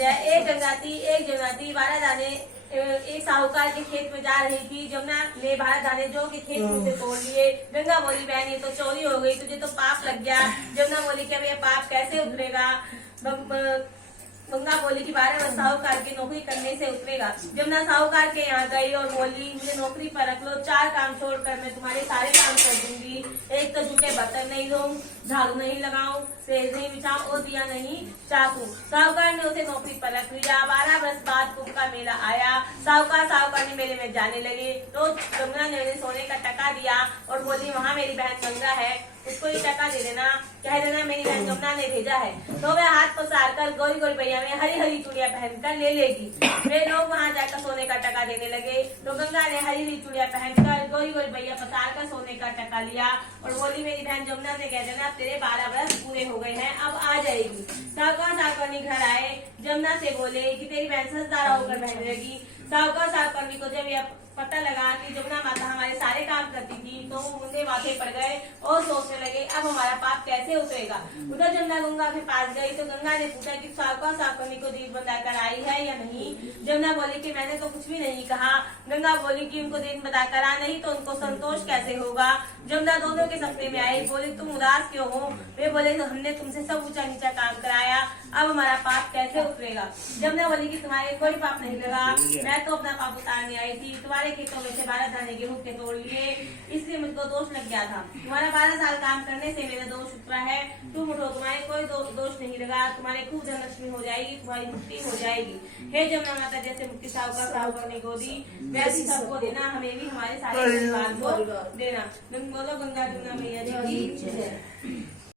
एक जमुना थी 12 दाने एक साहूकार के खेत में जा रही थी। जमुना ने 12 दाने जो के खेत में से तोड़ लिए। गंगा बोली बहन ये तो चोरी हो गई, तुझे तो पाप लग गया। जमुना बोली कि अब ये पाप कैसे उतरेगा। गंगा बोली कि 12 वर्ष साहूकार की नौकरी करने से उतरेगा। जमुना साहूकार के यहाँ गई और बोली मुझे नौकरी पर रख लो, 4 काम छोड़कर मैं तुम्हारे सारे काम कर दूंगी। एक तो जूठे बर्तन नहीं धोऊं, झाड़ू नहीं लगाऊं, सेज नहीं बिछाऊं और दिया नहीं चाकू। साहूकार ने उसे नौकरी पर रख लिया। 12 वर्ष बाद कुंभ का मेला आया। साहूकार ने मेले में जाने लगे तो जमुना ने उन्हें सोने का टका दिया और बोली वहाँ मेरी बहन गंगा है, उसको ये टका दे देना, कह देना मेरी बहन जमुना ने भेजा है। तो वह हाथ पसार कर गोरी गोरी भैया में हरी हरी चूड़िया पहनकर ले लेगी। वे लोग वहाँ जाकर सोने का टका देने लगे तो गंगा ने हरी हरी चूड़िया पहनकर गोरी गोरी भैया पसार कर सोने का टका लिया और बोली मेरी बहन जमुना से कह देना तेरे 12 वर्ष पूरे हो गए हैं, अब आ जाएगी। साहूकार घर आए, जमुना से बोले कि तेरी बहन सजदार होकर बहनेगी। साहूकार को जब यह पता लगा कि जमुना माता हमारे सारे काम करती थी तो वो मुंडे माथे पड़ गए और सोचने लगे अब हमारा पाप कैसे उतरेगा। उधर जमुना गंगा के पास गई तो गंगा ने पूछा कि साहूकार को दीन बताकर आई है या नहीं। जमुना बोली कि मैंने तो कुछ भी नहीं कहा। गंगा बोली कि उनको दीन बताकर आ, नहीं तो उनको संतोष कैसे होगा। जमुना दोनों के सपने में आई, बोली तुम उदास क्यों हो। वे बोले तो हमने तुमसे सब ऊंचा नीचा काम कराया, अब हमारा पाप कैसे उतरेगा। जमुना बोली कि तुम्हारे कोई पाप नहीं लगा, मैं तो अपना पाप उतारने आई थी। तुम्हारे खेतों में से 12 दाने गेहूं के तोड़ लिए, इसलिए मुझको दोष लग गया था। तुम्हारा 12 साल काम करने से मेरा दोष उतरा है। तुम उठो, तुम्हारे कोई दोष नहीं लगा, तुम्हारे खूब धनलक्ष्मी हो जाएगी, तुम्हारी मुक्ति हो जाएगी। हे जमुना माता जैसे मुक्ति साहूकार ने गोदी वैसी सबको देना, हमें भी हमारे सारे परिवार को देना। बोलो गंगा जमुना मैया जी की जय।